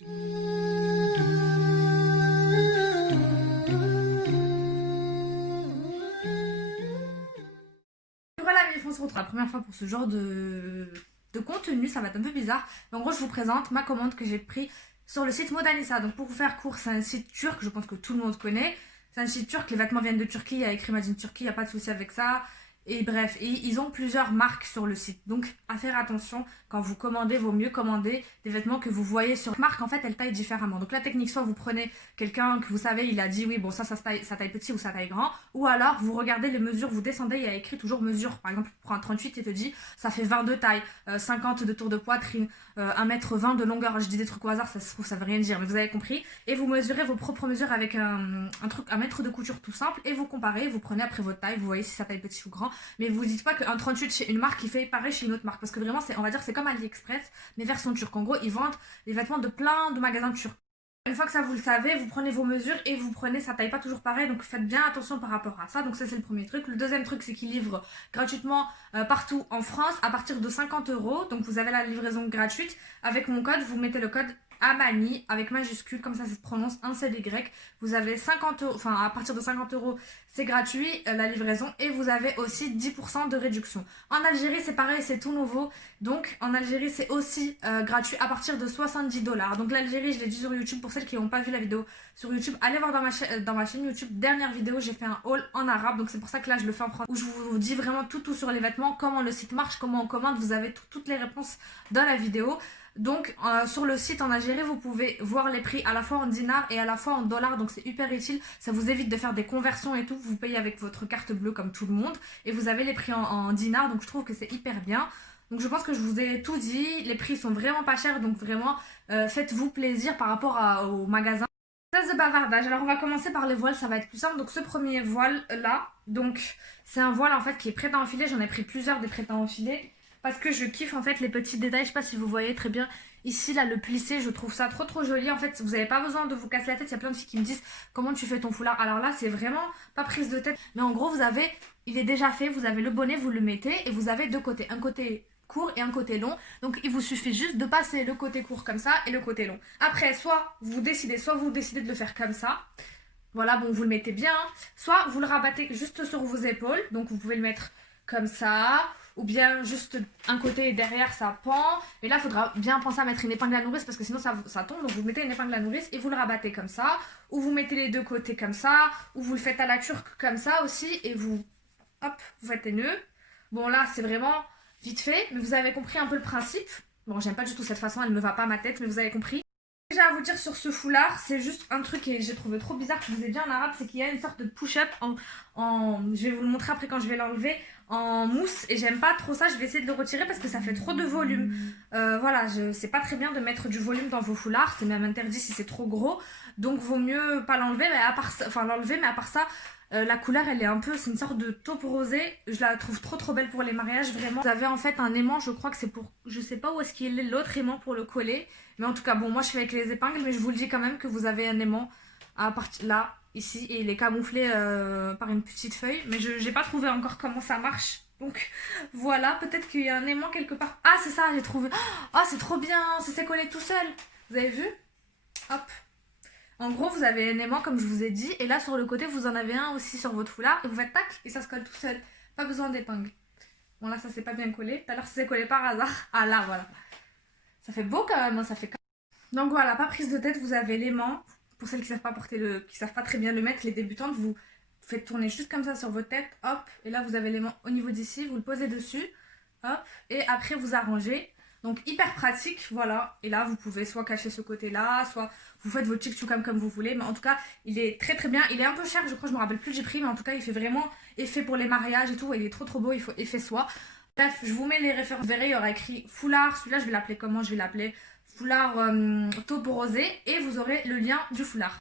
Voilà, mais on se retrouve la première fois pour ce genre de contenu, ça va être un peu bizarre. Mais en gros, je vous présente ma commande que j'ai pris sur le site Modanisa. Donc pour vous faire court, c'est un site turc, je pense que tout le monde connaît. C'est un site turc, les vêtements viennent de Turquie, il y a écrit Made in Turkey, il n'y a pas de souci avec ça. Et bref, et ils ont plusieurs marques sur le site. Donc à faire attention, quand vous commandez, vaut mieux commander des vêtements que vous voyez sur marque. En fait, elle taille différemment. Donc la technique, soit vous prenez quelqu'un que vous savez, il a dit oui, bon ça taille petit ou ça taille grand. Ou alors vous regardez les mesures, vous descendez, il y a écrit toujours mesure. Par exemple, pour un 38, il te dit ça fait 20 de taille, 50 de tour de poitrine, 1m20 de longueur. Je dis des trucs au hasard, ça se trouve, ça veut rien dire, mais vous avez compris. Et vous mesurez vos propres mesures avec un mètre de couture tout simple et vous comparez, vous prenez après votre taille, vous voyez si ça taille petit ou grand. Mais vous dites pas qu'un 38 chez une marque, il fait pareil chez une autre marque. Parce que vraiment, on va dire c'est comme AliExpress, mais version turque. En gros, ils vendent les vêtements de plein de magasins turcs. Une fois que ça vous le savez, vous prenez vos mesures et vous prenez, ça taille pas toujours pareil, donc faites bien attention par rapport à ça. Donc ça c'est le premier truc. Le deuxième truc, c'est qu'ils livrent gratuitement partout en France à partir de 50 euros. Donc vous avez la livraison gratuite. Avec mon code, vous mettez le code Amani avec majuscule, comme ça se prononce, un CDY. Vous avez 50 euros, enfin à partir de 50 euros, c'est gratuit la livraison et vous avez aussi 10% de réduction. En Algérie, c'est pareil, c'est tout nouveau. Donc en Algérie, c'est aussi gratuit à partir de 70 $. Donc l'Algérie, je l'ai dit sur YouTube, pour celles qui n'ont pas vu la vidéo sur YouTube, allez voir dans ma chaîne YouTube, dernière vidéo, j'ai fait un haul en arabe. Donc c'est pour ça que là, je le fais en français, où je vous dis vraiment tout sur les vêtements, comment le site marche, comment on commande. Vous avez toutes les réponses dans la vidéo. Donc sur le site en Algérie, vous pouvez voir les prix à la fois en dinars et à la fois en dollars. Donc c'est hyper utile, ça vous évite de faire des conversions et tout. Vous payez avec votre carte bleue comme tout le monde et vous avez les prix en dinars. Donc je trouve que c'est hyper bien. Donc je pense que je vous ai tout dit. Les prix sont vraiment pas chers, donc vraiment faites-vous plaisir par rapport au magasin. Cesse de bavardage. Alors on va commencer par les voiles, ça va être plus simple. Donc ce premier voile là, donc c'est un voile en fait qui est prêt à enfiler. J'en ai pris plusieurs des prêts à enfiler parce que je kiffe en fait les petits détails. Je sais pas si vous voyez très bien ici là le plissé, je trouve ça trop joli. En fait vous n'avez pas besoin de vous casser la tête. Il y a plein de filles qui me disent comment tu fais ton foulard. Alors là c'est vraiment pas prise de tête, mais en gros vous avez, il est déjà fait, vous avez le bonnet, vous le mettez et vous avez deux côtés, un côté court et un côté long. Donc il vous suffit juste de passer le côté court comme ça et le côté long. Après soit vous décidez de le faire comme ça. Voilà, bon vous le mettez bien. Soit vous le rabattez juste sur vos épaules. Donc vous pouvez le mettre comme ça. Ou bien juste un côté et derrière ça pend. Et là il faudra bien penser à mettre une épingle à nourrice parce que sinon ça tombe. Donc vous mettez une épingle à nourrice et vous le rabattez comme ça. Ou vous mettez les deux côtés comme ça. Ou vous le faites à la turque comme ça aussi. Et vous, hop, vous faites les nœuds. Bon là c'est vraiment vite fait, mais vous avez compris un peu le principe. Bon, j'aime pas du tout cette façon, elle me va pas à ma tête, mais vous avez compris. Déjà à vous dire sur ce foulard, c'est juste un truc que j'ai trouvé trop bizarre, que je vous ai dit en arabe, c'est qu'il y a une sorte de push-up je vais vous le montrer après quand je vais l'enlever, en mousse, et j'aime pas trop ça. Je vais essayer de le retirer parce que ça fait trop de volume. Voilà, c'est pas très bien de mettre du volume dans vos foulards, c'est même interdit si c'est trop gros, donc vaut mieux pas l'enlever, mais à part ça, la couleur elle est un peu, c'est une sorte de taupe rosée. Je la trouve trop belle pour les mariages, vraiment. Vous avez en fait un aimant, je crois que c'est pour, je sais pas où est-ce qu'il est l'autre aimant pour le coller. Mais en tout cas bon, moi je fais avec les épingles, mais je vous le dis quand même que vous avez un aimant à partir là, ici, et il est camouflé par une petite feuille. Mais j'ai pas trouvé encore comment ça marche. Donc voilà, peut-être qu'il y a un aimant quelque part. Ah c'est ça, j'ai trouvé. Ah c'est trop bien, ça s'est collé tout seul. Vous avez vu? Hop. En gros, vous avez un aimant comme je vous ai dit, et là sur le côté, vous en avez un aussi sur votre foulard, et vous faites tac, et ça se colle tout seul. Pas besoin d'épingle. Bon là, ça s'est pas bien collé. Tout à l'heure, ça s'est collé par hasard. Ah là, voilà. Ça fait beau quand même, hein, ça fait. Donc voilà, pas prise de tête, vous avez l'aimant. Pour celles qui savent pas qui savent pas très bien le mettre, les débutantes, vous faites tourner juste comme ça sur votre tête, hop, et là vous avez l'aimant au niveau d'ici, vous le posez dessus, hop, et après vous arrangez. Donc hyper pratique, voilà. Et là vous pouvez soit cacher ce côté là, soit vous faites votre chic-choucam comme vous voulez. Mais en tout cas il est très bien. Il est un peu cher, je crois, je me rappelle plus j'ai pris. Mais en tout cas il fait vraiment effet pour les mariages et tout. Il est trop beau, il faut effet soie. Bref, je vous mets les références. Vous verrez, il y aura écrit foulard. Celui-là je vais l'appeler comment? Je vais l'appeler foulard taupe rosé. Et vous aurez le lien du foulard.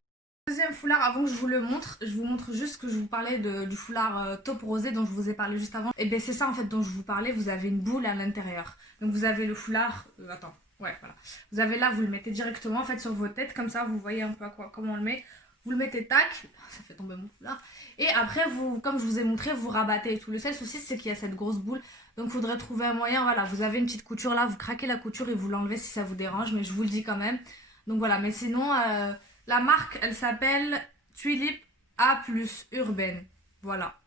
Deuxième foulard, avant que je vous le montre, je vous montre juste que je vous parlais du foulard taupe rosé dont je vous ai parlé juste avant. Et bien c'est ça en fait dont je vous parlais, vous avez une boule à l'intérieur. Donc vous avez le foulard, attends, ouais voilà. Vous avez là, vous le mettez directement en fait sur votre tête, comme ça vous voyez un peu comment on le met. Vous le mettez tac, ça fait tomber mon foulard. Et après, vous, comme je vous ai montré, vous rabattez et tout. Le seul souci c'est qu'il y a cette grosse boule. Donc il faudrait trouver un moyen, voilà, vous avez une petite couture là, vous craquez la couture et vous l'enlevez si ça vous dérange, mais je vous le dis quand même. Donc voilà, mais sinon, la marque, elle s'appelle Tulip A+, Urbaine. Voilà.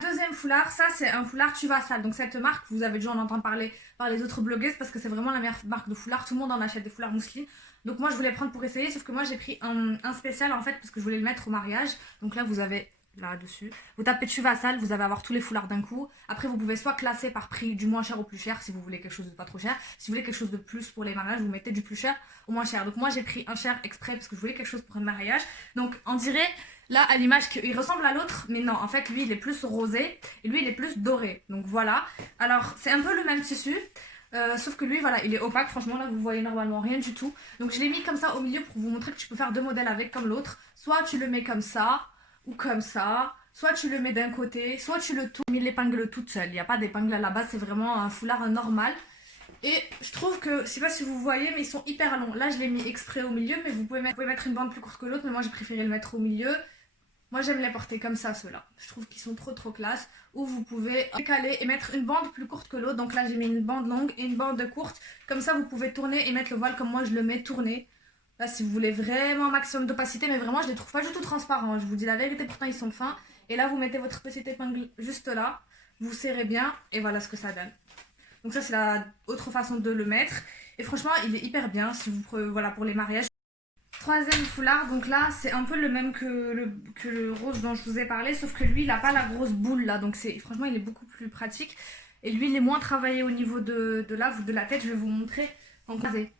Deuxième foulard, ça c'est un foulard Tuvasal. Donc cette marque, vous avez déjà en entendu parler par les autres blogueuses parce que c'est vraiment la meilleure marque de foulard. Tout le monde en achète des foulards mousseline. Donc moi je voulais prendre pour essayer, sauf que moi j'ai pris un spécial en fait parce que je voulais le mettre au mariage. Donc là vous avez là-dessus. Vous tapez Tuvasal, vous allez avoir tous les foulards d'un coup. Après vous pouvez soit classer par prix du moins cher au plus cher si vous voulez quelque chose de pas trop cher. Si vous voulez quelque chose de plus pour les mariages, vous mettez du plus cher au moins cher. Donc moi j'ai pris un cher exprès parce que je voulais quelque chose pour un mariage. Donc on dirait là, à l'image, il ressemble à l'autre, mais non, en fait, lui, il est plus rosé et lui, il est plus doré. Donc voilà. Alors, c'est un peu le même tissu, sauf que lui, voilà, il est opaque. Franchement, là, vous voyez normalement rien du tout. Donc, je l'ai mis comme ça au milieu pour vous montrer que tu peux faire deux modèles avec comme l'autre. Soit tu le mets comme ça, ou comme ça. Soit tu le mets d'un côté, soit tu le tournes. J'ai mis l'épingle toute seule. Il n'y a pas d'épingle à la base, c'est vraiment un foulard normal. Et je trouve que, je sais pas si vous voyez, mais ils sont hyper longs. Là, je l'ai mis exprès au milieu, mais vous pouvez mettre une bande plus courte que l'autre, mais moi, j'ai préféré le mettre au milieu. Moi j'aime les porter comme ça ceux-là. Je trouve qu'ils sont trop classe. Ou vous pouvez décaler et mettre une bande plus courte que l'autre. Donc là j'ai mis une bande longue et une bande courte. Comme ça vous pouvez tourner et mettre le voile comme moi je le mets tourné. Là si vous voulez vraiment un maximum d'opacité. Mais vraiment je les trouve pas du tout transparents. Je vous dis la vérité, pourtant ils sont fins. Et là vous mettez votre petite épingle juste là. Vous serrez bien et voilà ce que ça donne. Donc ça c'est la autre façon de le mettre. Et franchement il est hyper bien si vous voilà, pour les mariages. Troisième foulard, donc là c'est un peu le même que le rose dont je vous ai parlé, sauf que lui il n'a pas la grosse boule là, donc franchement il est beaucoup plus pratique. Et lui il est moins travaillé au niveau de la tête, je vais vous montrer en croisé.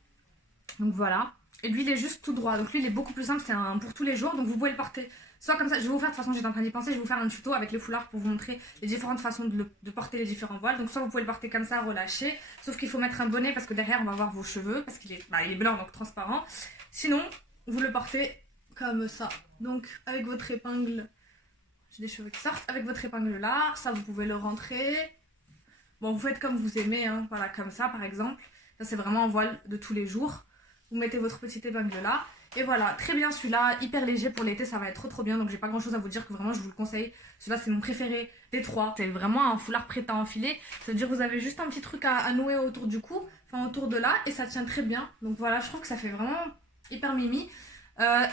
Donc voilà. Et lui il est juste tout droit, donc lui il est beaucoup plus simple, c'est un pour tous les jours, donc vous pouvez le porter soit comme ça, je vais vous faire, de toute façon j'étais en train d'y penser, je vais vous faire un tuto avec les foulards pour vous montrer les différentes façons de porter les différents voiles. Donc soit vous pouvez le porter comme ça, relâché, sauf qu'il faut mettre un bonnet parce que derrière on va voir vos cheveux, parce qu'il est, il est blanc donc transparent. Sinon, vous le portez comme ça. Donc avec votre épingle, j'ai des cheveux qui sortent, avec votre épingle là, ça vous pouvez le rentrer. Bon, vous faites comme vous aimez, hein. Voilà, comme ça par exemple. Ça c'est vraiment un voile de tous les jours. Vous mettez votre petite épingle là. Et voilà, très bien celui-là, hyper léger pour l'été, ça va être trop bien. Donc j'ai pas grand chose à vous dire, que vraiment je vous le conseille. Celui-là c'est mon préféré des trois. C'est vraiment un foulard prêt à enfiler. Ça veut dire que vous avez juste un petit truc à nouer autour du cou, enfin autour de là, et ça tient très bien. Donc voilà, je trouve que ça fait vraiment hyper mimi.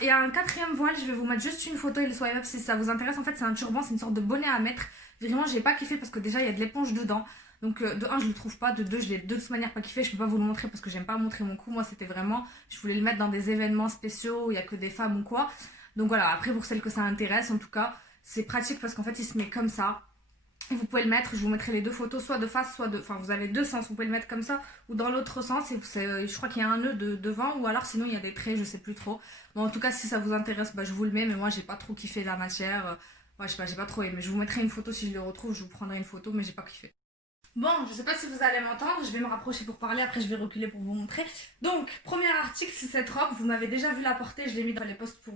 Et un quatrième voile, je vais vous mettre juste une photo et le swipe up si ça vous intéresse. En fait c'est un turban, c'est une sorte de bonnet à mettre. Vraiment j'ai pas kiffé parce que déjà il y a de l'éponge dedans. Donc de 1 je le trouve pas, de 2 je l'ai de toute manière pas kiffé, je peux pas vous le montrer parce que j'aime pas montrer mon cou. Moi c'était vraiment, je voulais le mettre dans des événements spéciaux où il y a que des femmes ou quoi. Donc voilà, après pour celles que ça intéresse en tout cas, c'est pratique parce qu'en fait il se met comme ça. Et vous pouvez le mettre, je vous mettrai les deux photos, soit de face, soit de... Enfin, vous avez deux sens, vous pouvez le mettre comme ça ou dans l'autre sens. Et je crois qu'il y a un nœud devant ou alors sinon il y a des traits, je sais plus trop. Bon, en tout cas, si ça vous intéresse, je vous le mets, mais moi j'ai pas trop kiffé la matière. Ouais, je sais pas, j'ai pas trop aimé. Je vous mettrai une photo si je le retrouve, je vous prendrai une photo, mais j'ai pas kiffé. Bon, je sais pas si vous allez m'entendre, je vais me rapprocher pour parler, après je vais reculer pour vous montrer. Donc, premier article, c'est cette robe, vous m'avez déjà vu la porter, je l'ai mis dans les posts pour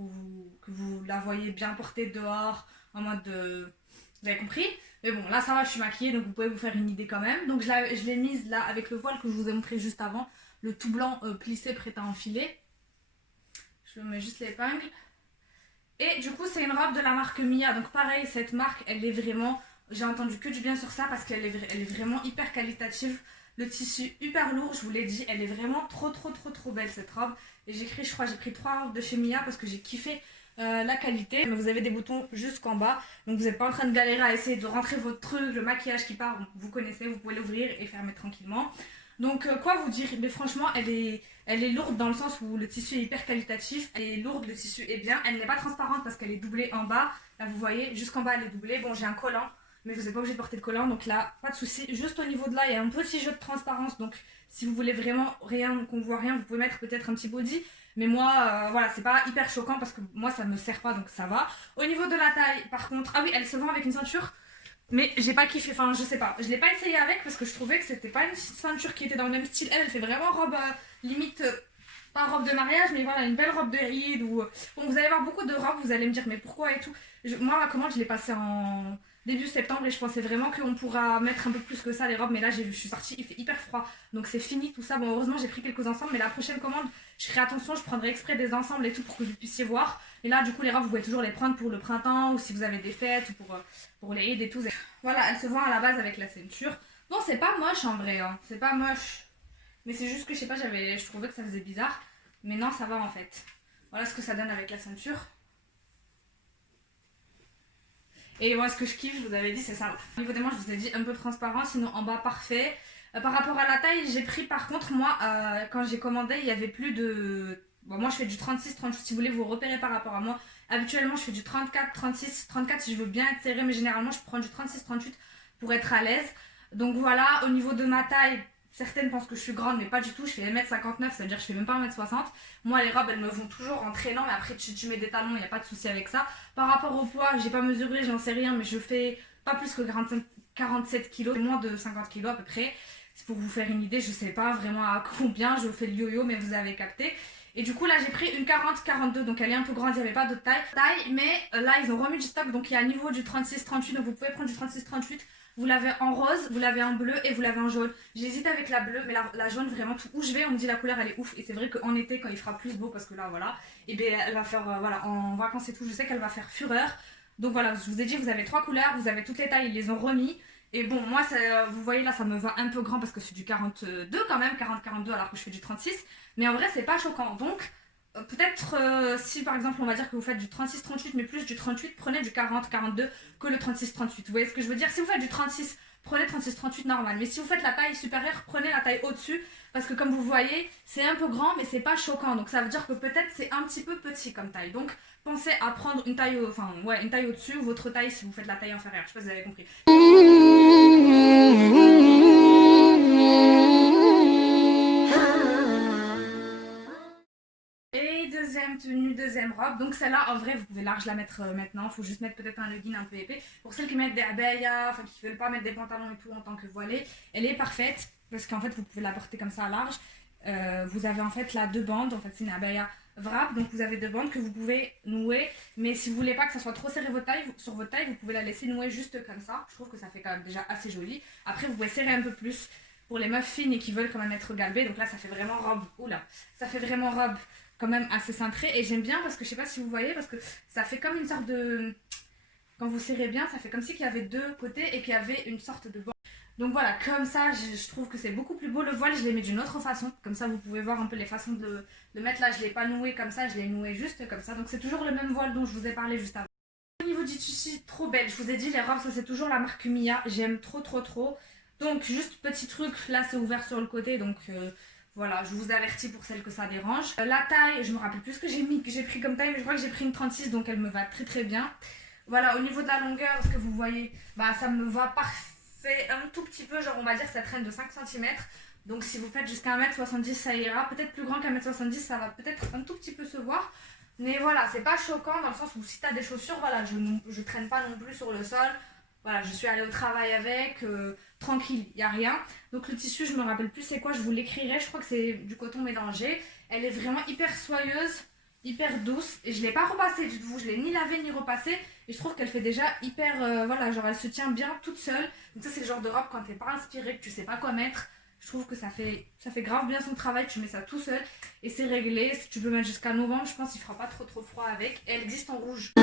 que vous la voyez bien portée dehors, en mode de... Vous avez compris? Mais bon, là ça va, je suis maquillée, donc vous pouvez vous faire une idée quand même. Donc je l'ai mise là avec le voile que je vous ai montré juste avant, le tout blanc plissé prêt à enfiler. Je mets juste l'épingle. Et du coup, c'est une robe de la marque Mia, donc pareil, cette marque, elle est vraiment... J'ai entendu que du bien sur ça parce qu'elle est vraiment hyper qualitative. Le tissu hyper lourd, je vous l'ai dit, elle est vraiment trop belle cette robe. Et je crois j'ai pris 3 robes de chez Mia parce que j'ai kiffé la qualité. Mais vous avez des boutons jusqu'en bas, donc vous n'êtes pas en train de galérer à essayer de rentrer votre truc, le maquillage qui part, vous connaissez, vous pouvez l'ouvrir et fermer tranquillement. Donc quoi vous dire, mais franchement elle est lourde dans le sens où le tissu est hyper qualitatif, elle est lourde, le tissu est bien, elle n'est pas transparente parce qu'elle est doublée en bas, là vous voyez, jusqu'en bas elle est doublée. Bon, j'ai un collant, mais vous n'êtes pas obligé de porter de collant, donc là pas de souci. Juste au niveau de là il y a un petit jeu de transparence, donc si vous voulez vraiment rien, qu'on voit rien, vous pouvez mettre peut-être un petit body, mais moi voilà, c'est pas hyper choquant parce que moi ça me sert pas, donc ça va. Au niveau de la taille par contre, ah oui, elle se vend avec une ceinture, mais j'ai pas kiffé, enfin je sais pas, je l'ai pas essayé avec parce que je trouvais que c'était pas une ceinture qui était dans le même style. Elle fait vraiment robe limite, pas robe de mariage, mais voilà, une belle robe de ride ou... Bon, vous allez voir beaucoup de robes, vous allez me dire mais pourquoi et tout. Moi ma commande je l'ai passée en début septembre et je pensais vraiment qu'on pourra mettre un peu plus que ça les robes, mais là j'ai vu, je suis sortie, il fait hyper froid, donc c'est fini tout ça. Bon, heureusement j'ai pris quelques ensembles, mais la prochaine commande je ferai attention, je prendrai exprès des ensembles et tout pour que vous puissiez voir. Et là du coup les robes vous pouvez toujours les prendre pour le printemps ou si vous avez des fêtes ou pour les aides et tout. Voilà, elle se vend à la base avec la ceinture. Bon, c'est pas moche en vrai, hein. C'est pas moche, mais c'est juste que je sais pas, je trouvais que ça faisait bizarre. Mais non, ça va en fait. Voilà ce que ça donne avec la ceinture. Et moi, ce que je kiffe, je vous avais dit, c'est ça. Au niveau des manches, je vous ai dit un peu transparent, sinon en bas, parfait. Par rapport à la taille, j'ai pris par contre, moi, quand j'ai commandé, il y avait plus de... Bon, moi, je fais du 36-38, si vous voulez vous repérer par rapport à moi. Habituellement, je fais du 34-36. 34 si je veux bien être serré, mais généralement, je prends du 36-38 pour être à l'aise. Donc voilà, au niveau de ma taille, certaines pensent que je suis grande, mais pas du tout. Je fais 1m59, ça veut dire que je fais même pas 1m60. Moi, les robes, elles me vont toujours en traînant, mais après, tu mets des talons, il n'y a pas de souci avec ça. Par rapport au poids, j'ai pas mesuré, j'en sais rien, mais je fais pas plus que 47 kilos, moins de 50 kilos à peu près. C'est pour vous faire une idée, je sais pas vraiment à combien, je fais le yo-yo, mais vous avez capté. Et du coup, là, j'ai pris une 40-42, donc elle est un peu grande, il n'y avait pas d'autre taille. Mais là, ils ont remis du stock, donc il y a à niveau du 36-38, donc vous pouvez prendre du 36-38. Vous l'avez en rose, vous l'avez en bleu et vous l'avez en jaune. J'hésite avec la bleue, mais la jaune, vraiment, tout où je vais, on me dit la couleur, elle est ouf. Et c'est vrai qu'en été, quand il fera plus beau, parce que là, voilà, et bien elle va faire, voilà, en vacances et tout, je sais qu'elle va faire fureur. Donc voilà, je vous ai dit, vous avez 3 couleurs, vous avez toutes les tailles, ils les ont remis. Et bon, moi, vous voyez là, ça me va un peu grand parce que c'est du 42 quand même, 40-42 alors que je fais du 36. Mais en vrai, c'est pas choquant. Donc, peut-être si par exemple, on va dire que vous faites du 36-38, mais plus du 38, prenez du 40-42 que le 36-38. Vous voyez ce que je veux dire? Si vous faites du 36, prenez 36-38 normal. Mais si vous faites la taille supérieure, prenez la taille au-dessus. Parce que comme vous voyez, c'est un peu grand, mais c'est pas choquant. Donc ça veut dire que peut-être c'est un petit peu petit comme taille. Donc pensez à prendre une taille, une taille au-dessus, ou votre taille si vous faites la taille inférieure. Je sais pas si vous avez compris. Et deuxième tenue, deuxième robe. Donc celle-là, en vrai, vous pouvez large la mettre maintenant. Faut juste mettre peut-être un legging un peu épais. Pour celles qui mettent des abaya, enfin qui veulent pas mettre des pantalons et tout en tant que voilée, elle est parfaite parce qu'en fait, vous pouvez la porter comme ça à large. Vous avez en fait là 2 bandes. En fait, c'est une abaya wrap, donc vous avez 2 bandes que vous pouvez nouer. Mais si vous voulez pas que ça soit trop serré sur votre taille, vous pouvez la laisser nouer juste comme ça. Je trouve que ça fait quand même déjà assez joli. Après, vous pouvez serrer un peu plus pour les meufs fines et qui veulent quand même être galbées. Donc là, ça fait vraiment robe. Oula, ça fait vraiment robe quand même assez cintré. Et j'aime bien parce que je sais pas si vous voyez, parce que ça fait comme une sorte de... Quand vous serrez bien, ça fait comme si qu'il y avait 2 côtés et qu'il y avait une sorte de bande. Donc voilà, comme ça, je trouve que c'est beaucoup plus beau. Le voile, je l'ai mis d'une autre façon. Comme ça, vous pouvez voir un peu les façons de le mettre. Là, je l'ai pas noué comme ça, je l'ai noué juste comme ça. Donc c'est toujours le même voile dont je vous ai parlé juste avant. Au niveau du tissu, trop belle. Je vous ai dit, les robes, ça c'est toujours la marque Mia. J'aime trop, trop, trop. Donc juste petit truc, là c'est ouvert sur le côté, donc voilà, je vous avertis pour celles que ça dérange. La taille, je me rappelle plus ce que j'ai pris comme taille, mais je crois que j'ai pris une 36, donc elle me va très très bien. Voilà, au niveau de la longueur, ce que vous voyez, bah ça me va parfait, un tout petit peu, genre on va dire ça traîne de 5 cm. Donc si vous faites jusqu'à 1m70, ça ira. Peut-être plus grand qu'un 1m70, ça va peut-être un tout petit peu se voir. Mais voilà, c'est pas choquant dans le sens où si t'as des chaussures, voilà, je traîne pas non plus sur le sol. Voilà, je suis allée au travail avec, tranquille, il n'y a rien. Donc le tissu, je me rappelle plus c'est quoi, je vous l'écrirai, je crois que c'est du coton mélangé. Elle est vraiment hyper soyeuse, hyper douce. Et je ne l'ai pas repassée du tout, je ne l'ai ni lavée ni repassée. Et je trouve qu'elle fait déjà hyper, voilà, genre elle se tient bien toute seule. Donc ça c'est le genre de robe quand t'es pas inspirée, que tu sais pas quoi mettre. Je trouve que ça fait grave bien son travail, tu mets ça tout seul et c'est réglé. Si tu peux mettre jusqu'à novembre, je pense qu'il fera pas trop froid avec. Et elle existe en rouge.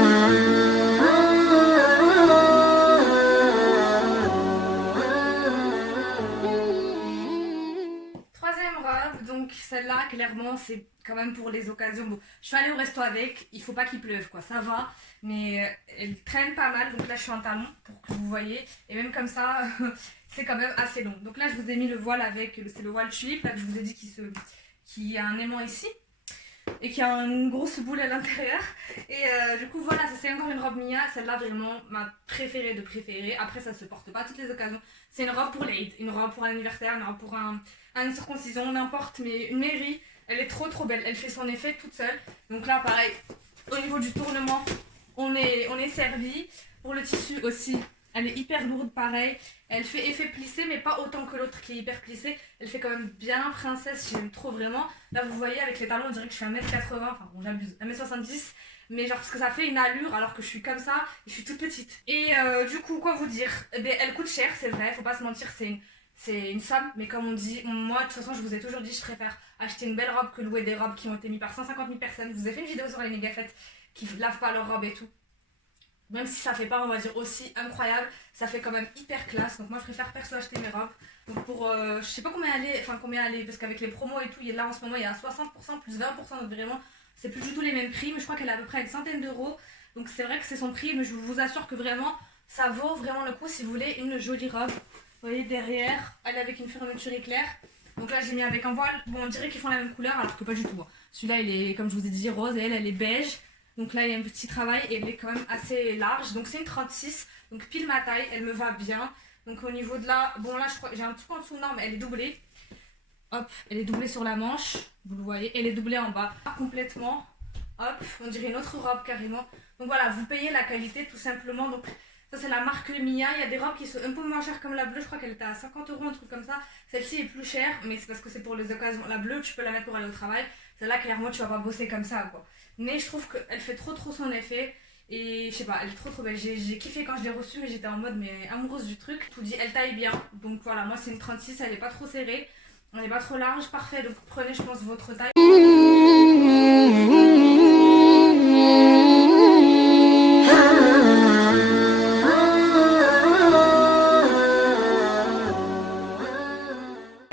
Troisième robe, donc celle-là, clairement, c'est quand même pour les occasions. Bon, je suis allée au resto avec, il faut pas qu'il pleuve, quoi, ça va, mais elle traîne pas mal, donc là je suis en talon pour que vous voyez, et même comme ça, c'est quand même assez long. Donc là, je vous ai mis le voile avec, c'est le voile tulipe, là que je vous ai dit qui a un aimant ici, et qui a une grosse boule à l'intérieur. Et du coup, voilà, ça c'est encore une robe Mia. Celle-là, vraiment, ma préférée de préférée. Après, ça se porte pas à toutes les occasions. C'est une robe pour l'Aid, une robe pour un anniversaire, une robe pour une circoncision, n'importe, mais une mairie. Elle est trop trop belle. Elle fait son effet toute seule. Donc là, pareil, au niveau du tournement, on est servi. Pour le tissu aussi, elle est hyper lourde, pareil. Elle fait effet plissé, mais pas autant que l'autre qui est hyper plissé. Elle fait quand même bien princesse, j'aime trop vraiment. Là, vous voyez, avec les talons, on dirait que je fais 1m80, enfin bon, j'abuse, 1m70. Mais genre, parce que ça fait une allure, alors que je suis comme ça, et je suis toute petite. Et du coup, quoi vous dire? Eh bien, elle coûte cher, c'est vrai, faut pas se mentir, c'est une somme. Mais comme on dit, moi, de toute façon, je vous ai toujours dit, je préfère acheter une belle robe que louer des robes qui ont été mises par 150 000 personnes. Je vous ai fait une vidéo sur les méga fêtes qui lavent pas leurs robes et tout. Même si ça fait pas, on va dire, aussi incroyable, ça fait quand même hyper classe. Donc moi je préfère perso acheter mes robes. Donc pour, je sais pas combien elle est, parce qu'avec les promos et tout, là en ce moment il y a 60% plus 20%, donc vraiment c'est plus du tout les mêmes prix. Mais je crois qu'elle est à peu près une centaine d'euros. Donc c'est vrai que c'est son prix, mais je vous assure que vraiment ça vaut vraiment le coup si vous voulez une jolie robe. Vous voyez derrière, elle est avec une fermeture éclair. Donc là j'ai mis avec un voile, bon on dirait qu'ils font la même couleur alors que pas du tout. Celui-là il est, comme je vous ai dit, rose et elle est beige. Donc là il y a un petit travail et elle est quand même assez large. Donc c'est une 36, donc pile ma taille, elle me va bien. Donc au niveau de là, bon là je crois j'ai un petit peu en dessous, non mais elle est doublée. Hop, elle est doublée sur la manche, vous le voyez, elle est doublée en bas, complètement. Hop, on dirait une autre robe carrément. Donc voilà, vous payez la qualité tout simplement. Donc ça c'est la marque Mia. Il y a des robes qui sont un peu moins chères comme la bleue, je crois qu'elle était à 50 euros, un truc comme ça. Celle-ci est plus chère, mais c'est parce que c'est pour les occasions. La bleue, tu peux la mettre pour aller au travail. Celle-là, clairement, tu vas pas bosser comme ça, quoi. Mais je trouve qu'elle fait trop son effet. Et je sais pas, elle est trop belle. J'ai kiffé quand je l'ai reçue, mais j'étais en mode mais amoureuse du truc. Tout dit, elle taille bien. Donc voilà, moi c'est une 36, elle est pas trop serrée. Elle n'est pas trop large, parfait. Donc prenez, je pense, votre taille.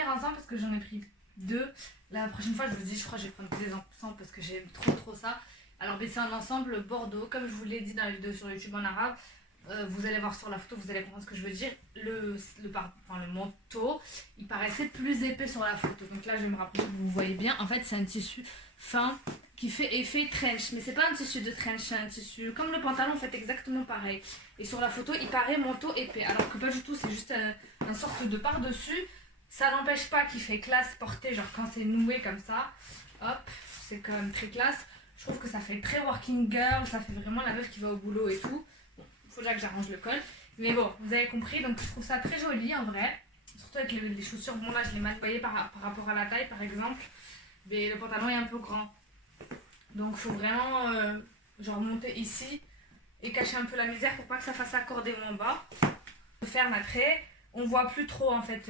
Ensemble parce que j'en ai pris deux. La prochaine fois, je vous dis, je crois que je vais prendre des ensembles parce que j'aime trop ça. Alors, c'est un ensemble Bordeaux, comme je vous l'ai dit dans la vidéo sur YouTube en arabe. Vous allez voir sur la photo, vous allez comprendre ce que je veux dire. Le manteau, il paraissait plus épais sur la photo. Donc là, je vais me rapprocher, vous voyez bien. En fait, c'est un tissu fin qui fait effet trench. Mais c'est pas un tissu de trench, c'est un tissu comme le pantalon, en fait, exactement pareil. Et sur la photo, il paraît manteau épais. Alors que pas du tout, c'est juste un sorte de par-dessus. Ça n'empêche pas qu'il fait classe porté, genre quand c'est noué comme ça. Hop, c'est quand même très classe. Je trouve que ça fait très working girl, ça fait vraiment la meuf qui va au boulot et tout. Bon, faut déjà que j'arrange le col. Mais bon, vous avez compris, donc je trouve ça très joli en vrai. Surtout avec les chaussures, bon là je l'ai mal payé par rapport à la taille par exemple. Mais le pantalon est un peu grand. Donc faut vraiment genre monter ici et cacher un peu la misère pour pas que ça fasse accorder en bas. Je ferme après, on voit plus trop en fait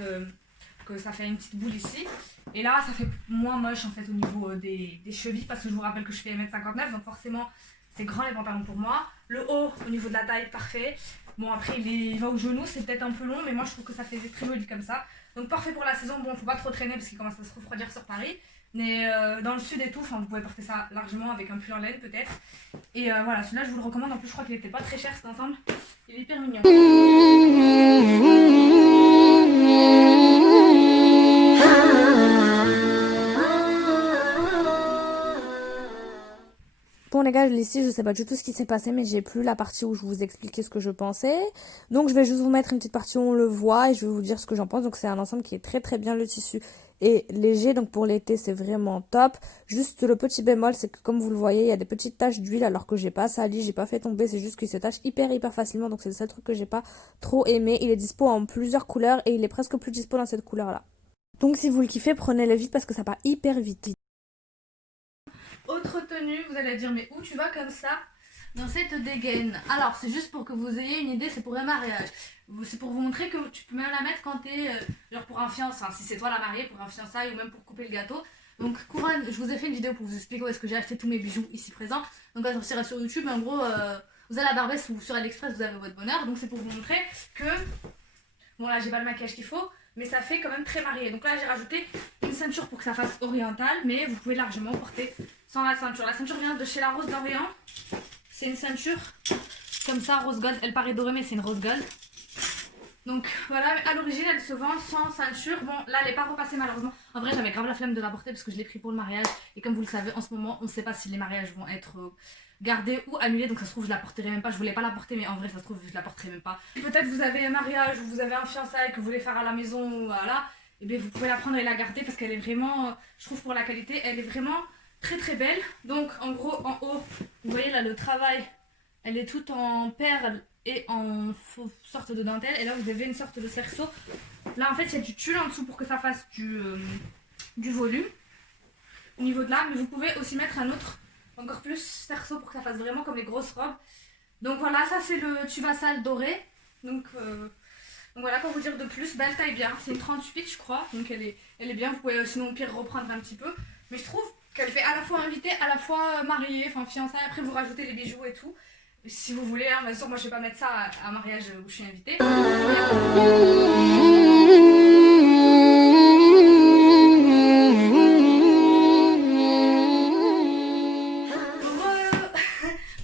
que ça fait une petite boule ici. Et là ça fait moins moche en fait au niveau des chevilles parce que je vous rappelle que je fais 1m59 donc forcément c'est grand les pantalons pour moi. Le haut au niveau de la taille parfait. Bon après il va au genou, c'est peut-être un peu long mais moi je trouve que ça fait très joli comme ça. Donc parfait pour la saison, bon faut pas trop traîner parce qu'il commence à se refroidir sur Paris. Mais dans le sud et tout, vous pouvez porter ça largement avec un pull en laine peut-être. Et voilà, celui-là je vous le recommande, en plus je crois qu'il était pas très cher cet ensemble. Il est hyper mignon. Bon les gars, ici je sais pas du tout ce qui s'est passé mais j'ai plus la partie où je vous expliquais ce que je pensais. Donc je vais juste vous mettre une petite partie où on le voit et je vais vous dire ce que j'en pense. Donc c'est un ensemble qui est très bien, le tissu est léger donc pour l'été c'est vraiment top. Juste le petit bémol c'est que comme vous le voyez il y a des petites taches d'huile alors que j'ai pas sali, j'ai pas fait tomber, c'est juste qu'il se tache hyper facilement donc c'est le seul truc que j'ai pas trop aimé. Il est dispo en plusieurs couleurs et il est presque plus dispo dans cette couleur là. Donc si vous le kiffez prenez-le vite parce que ça part hyper vite. Autre tenue, vous allez dire mais où tu vas comme ça dans cette dégaine? Alors c'est juste pour que vous ayez une idée, c'est pour un mariage. C'est pour vous montrer que tu peux même la mettre quand t'es genre pour un fiançailles, si c'est toi la mariée, pour un fiançailles ou même pour couper le gâteau. Donc couronne, je vous ai fait une vidéo pour vous expliquer où est-ce que j'ai acheté tous mes bijoux ici présents. Donc elle sortira sur YouTube, mais en gros vous allez à Barbès ou sur AliExpress, vous avez votre bonheur. Donc c'est pour vous montrer que, bon là j'ai pas le maquillage qu'il faut, mais ça fait quand même très marié. Donc là j'ai rajouté une ceinture pour que ça fasse oriental, mais vous pouvez largement porter sans la ceinture. La ceinture vient de chez la Rose d'Orient. C'est une ceinture comme ça, rose gold. Elle paraît dorée, mais c'est une rose gold. Donc voilà, à l'origine elle se vend sans ceinture. Bon là elle n'est pas repassée malheureusement. En vrai j'avais grave la flemme de la porter parce que je l'ai pris pour le mariage. Et comme vous le savez en ce moment on ne sait pas si les mariages vont être gardés ou annulés. Donc ça se trouve je la porterai même pas. Je voulais pas la porter mais en vrai ça se trouve je la porterai même pas. Peut-être vous avez un mariage ou vous avez un fiançailles que vous voulez faire à la maison ou voilà. Et bien vous pouvez la prendre et la garder parce qu'elle est vraiment, je trouve pour la qualité, elle est vraiment très belle. Donc en gros en haut, vous voyez là le travail, elle est toute en perles et en sorte de dentelle. Et là vous avez une sorte de cerceau. Là en fait il y a du tulle en dessous pour que ça fasse du volume au niveau de là. Mais vous pouvez aussi mettre un autre, encore plus cerceau pour que ça fasse vraiment comme les grosses robes. Donc voilà, ça c'est le tubasal doré. Donc voilà, pour vous dire de plus, elle taille bien. C'est une 38 je crois, donc elle est bien. Vous pouvez sinon au pire reprendre un petit peu. Mais je trouve qu'elle fait à la fois invitée, à la fois mariée, enfin fiançailles. Après vous rajoutez les bijoux et tout. si vous voulez, hein, bien sûr, moi je vais pas mettre ça à un mariage où je suis invitée.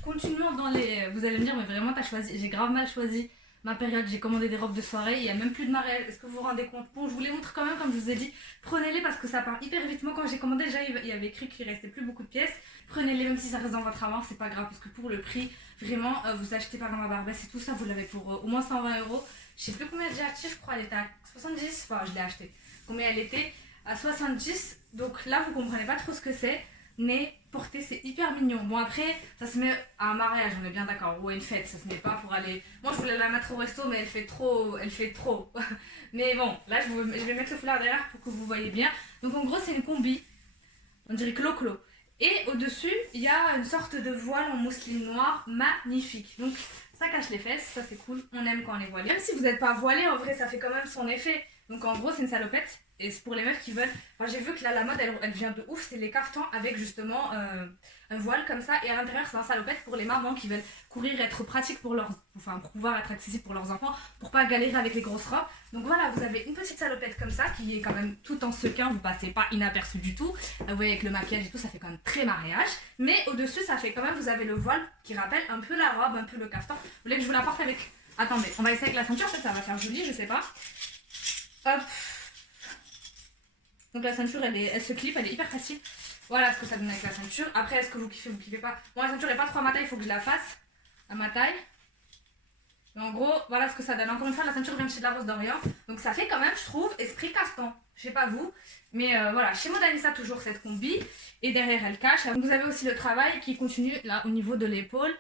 Continuons dans les. Vous allez me dire, mais vraiment, t'as choisi. J'ai grave mal choisi ma période. J'ai commandé des robes de soirée. Il n'y a même plus de mariage. Est-ce que vous vous rendez compte? Bon, je vous les montre quand même, comme je vous ai dit. Prenez-les parce que ça part hyper vite. Moi, quand j'ai commandé, déjà, il y avait écrit qu'il restait plus beaucoup de pièces. Prenez-les, même si ça reste dans votre armoire, c'est pas grave. Parce que pour le prix, vraiment, vous achetez par ma Barbès et tout ça, vous l'avez pour au moins 120 €. Je sais plus combien j'ai acheté, je crois, elle était à 70. Enfin, je l'ai acheté. Combien elle était? À 70. Donc là, vous comprenez pas trop ce que c'est. Mais porter, c'est hyper mignon. Bon, après, ça se met à un mariage, on est bien d'accord, ou à une fête, ça se met pas pour aller. Moi, je voulais la mettre au resto, mais elle fait trop. Elle fait trop. Mais bon, là, je vais mettre le foulard derrière pour que vous voyez bien. Donc, en gros, c'est une combi. On dirait clo-clo. Et au-dessus, il y a une sorte de voile en mousseline noire magnifique. Donc, ça cache les fesses, ça c'est cool. On aime quand on est voilé. Même si vous n'êtes pas voilé, en vrai, ça fait quand même son effet. Donc, en gros, c'est une salopette. Et c'est pour les meufs qui veulent. Enfin, j'ai vu que là, la mode, elle vient de ouf. C'est les caftans avec justement un voile comme ça. Et à l'intérieur, c'est un salopette pour les mamans qui veulent courir, être pratique pour leurs. Enfin, pour pouvoir être accessible pour leurs enfants. Pour pas galérer avec les grosses robes. Donc voilà, vous avez une petite salopette comme ça qui est quand même tout en sequin. Vous passez pas inaperçu du tout. Vous voyez, avec le maquillage et tout, ça fait quand même très mariage. Mais au-dessus, ça fait quand même. Vous avez le voile qui rappelle un peu la robe, un peu le caftan. Vous voulez que je vous la porte avec. Attendez, on va essayer avec la ceinture. Peut-être ça va faire joli, je sais pas. Hop. Donc la ceinture, elle se clip, elle est hyper facile. Voilà ce que ça donne avec la ceinture. Après, est-ce que vous kiffez pas? Moi, la ceinture n'est pas trop à ma taille, il faut que je la fasse à ma taille. Mais en gros, voilà ce que ça donne. Encore une fois, la ceinture vient de chez de la Rose d'Orient. Donc ça fait quand même, je trouve, esprit caftan. Je sais pas vous. Mais voilà, chez Maud Anissa, toujours cette combi. Et derrière, elle cache. Vous avez aussi le travail qui continue là au niveau de l'épaule.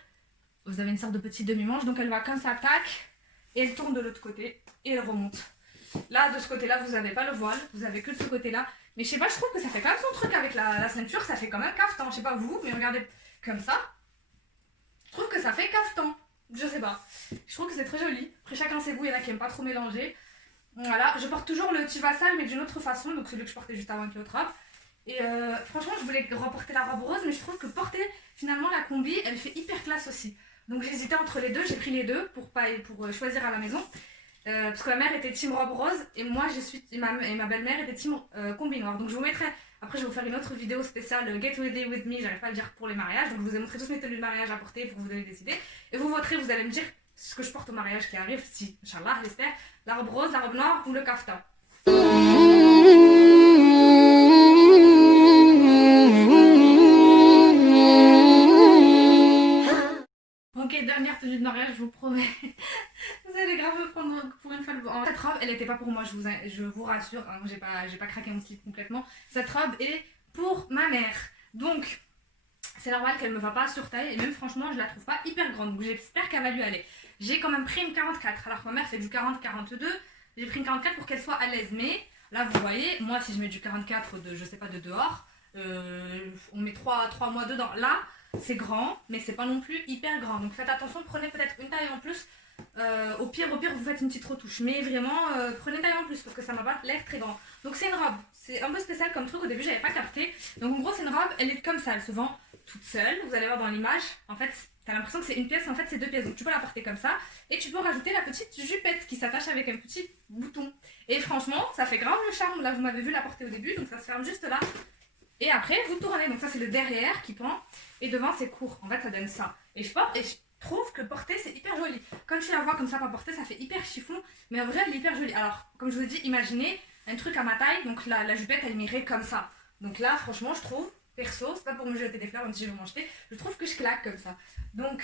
Vous avez une sorte de petit demi-manche. Donc elle va comme ça, tac. Et elle tourne de l'autre côté. Et elle remonte. Là, de ce côté-là, vous n'avez pas le voile, vous avez que de ce côté-là. Mais je sais pas, je trouve que ça fait quand même son truc avec la ceinture, ça fait quand même caftan. Je sais pas vous, mais regardez comme ça. Je trouve que ça fait caftan. Je sais pas. Je trouve que c'est très joli. Après, chacun ses goûts, il y en a qui aiment pas trop mélanger. Voilà, je porte toujours le Tivasal, mais d'une autre façon, donc celui que je portais juste avant avec l'autre robe. Et franchement, je voulais reporter la robe rose, mais je trouve que porter finalement la combi, elle fait hyper classe aussi. Donc j'hésitais entre les deux, j'ai pris les deux pour choisir à la maison. Parce que ma mère était team robe rose et moi et ma belle-mère était team combi noir. Donc je vous mettrai, après je vais vous faire une autre vidéo spéciale Get Ready With Me, j'arrive pas à le dire pour les mariages. Donc je vous ai montré tous mes tenues de mariage à porter pour vous donner décider. Et vous voterez, vous allez me dire ce que je porte au mariage qui arrive, si, Inch'Allah, j'espère, la robe rose, la robe noire ou le kaftan. Ok, dernière tenue de mariage, je vous promets. Vous allez grave me prendre pour une folle. Cette robe, elle n'était pas pour moi, je vous rassure. Hein, j'ai pas craqué mon slip complètement. Cette robe est pour ma mère. Donc, c'est normal qu'elle me va pas sur taille. Et même franchement, je la trouve pas hyper grande. Donc, j'espère qu'elle va lui aller. J'ai quand même pris une 44. Alors que ma mère fait du 40-42. J'ai pris une 44 pour qu'elle soit à l'aise. Mais là, vous voyez, moi, si je mets du 44 de, je sais pas, de dehors, on met 3 mois dedans. Là, c'est grand, mais c'est pas non plus hyper grand. Donc faites attention, prenez peut-être une taille en plus. Au pire, vous faites une petite retouche. Mais vraiment, prenez une taille en plus parce que ça m'a pas l'air très grand. Donc c'est une robe. C'est un peu spécial comme truc. Au début, j'avais pas capté. Donc en gros, c'est une robe. Elle est comme ça. Elle se vend toute seule. Vous allez voir dans l'image. En fait, t'as l'impression que c'est une pièce. En fait, c'est 2 pièces. Donc tu peux la porter comme ça. Et tu peux rajouter la petite jupette qui s'attache avec un petit bouton. Et franchement, ça fait grave le charme. Là, vous m'avez vu la porter au début. Donc ça se ferme juste là. Et après, vous tournez. Donc ça, c'est le derrière qui pend. Et devant, c'est court. En fait, ça donne ça. Et je trouve que porter, c'est hyper joli. Quand tu la vois comme ça, pas porter, ça fait hyper chiffon. Mais en vrai, elle est hyper jolie. Alors, comme je vous ai dit, imaginez un truc à ma taille. Donc la jupette, elle m'irait comme ça. Donc là, franchement, je trouve, perso, c'est pas pour me jeter des fleurs, même si je vais m'en jeter. Je trouve que je claque comme ça. Donc,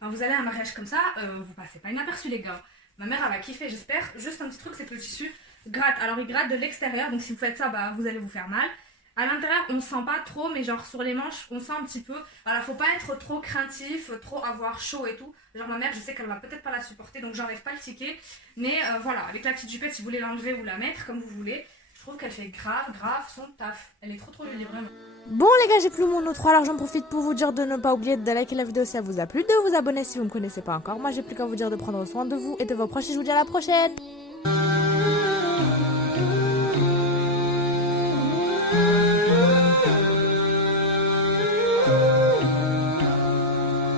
quand vous allez à un mariage comme ça, vous passez pas inaperçu, les gars. Ma mère, elle va kiffer, j'espère. Juste un petit truc, c'est que le tissu gratte. Alors, il gratte de l'extérieur. Donc, si vous faites ça, bah, vous allez vous faire mal. À l'intérieur, on sent pas trop, mais genre sur les manches, on sent un petit peu. Voilà, faut pas être trop craintif, trop avoir chaud et tout. Genre ma mère, je sais qu'elle va peut-être pas la supporter, donc j'enlève pas le ticket. Mais voilà, avec la petite jupette, si vous voulez l'enlever ou la mettre comme vous voulez, je trouve qu'elle fait grave son taf. Elle est trop jolie, vraiment. Bon les gars, j'ai plus mon autre, alors j'en profite pour vous dire de ne pas oublier de liker la vidéo si ça vous a plu, de vous abonner si vous me connaissez pas encore. Moi j'ai plus qu'à vous dire de prendre soin de vous et de vos proches et je vous dis à la prochaine.